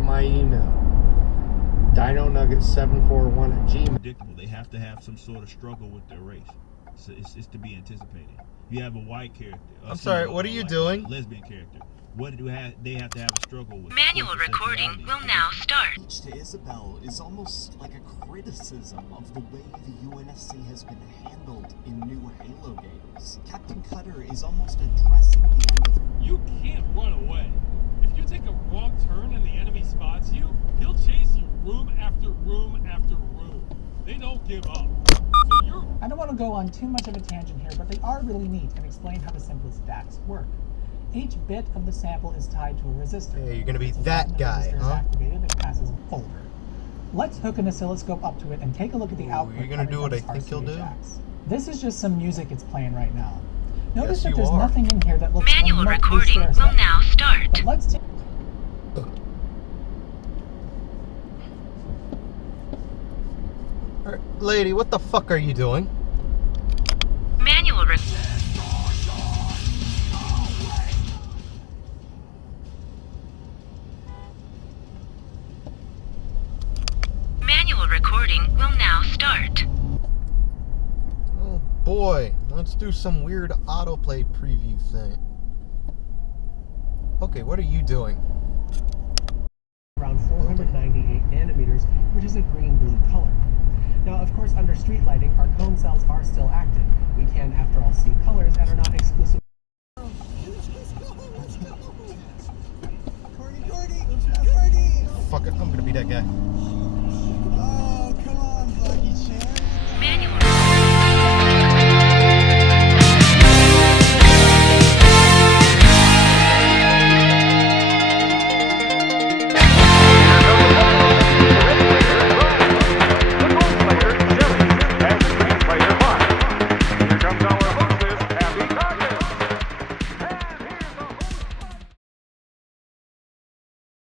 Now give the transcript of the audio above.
My email, dinonugget741@gmail. Predictable. They have to have some sort of struggle with their race. So it's to be anticipated. You have a white character. I'm sorry, what are you doing? Lesbian character. What do they have to have a struggle with? Manual recording will now start. Speech to Isabel is almost like a criticism of the way the UNSC has been handled in new Halo games. Captain Cutter is almost addressing the end of... You can't run away. If you take a wrong turn and the enemy spots you, he'll chase you room after room after room. They don't give up. So I don't want to go on too much of a tangent here, but they are really neat and explain how the simplest stacks work. Each bit of the sample is tied to a resistor. Yeah, you're gonna be that guy, huh? Activated, it passes over. Let's hook an oscilloscope up to it and take a look at the output. You're gonna do what I think you'll do? Jacks. This is just some music it's playing right now. Notice Yes, that there's you are. nothing in here that looks Manual remotely recording will stair-step. now start. But let's take... Lady, what the fuck are you doing? Manual recording will now start. Oh boy, let's do some weird autoplay preview thing. Okay, what are you doing? Around 498 nanometers, which is a green-blue color. Now, of course, under street lighting, our cone cells are still active. We can, after all, see colors and are not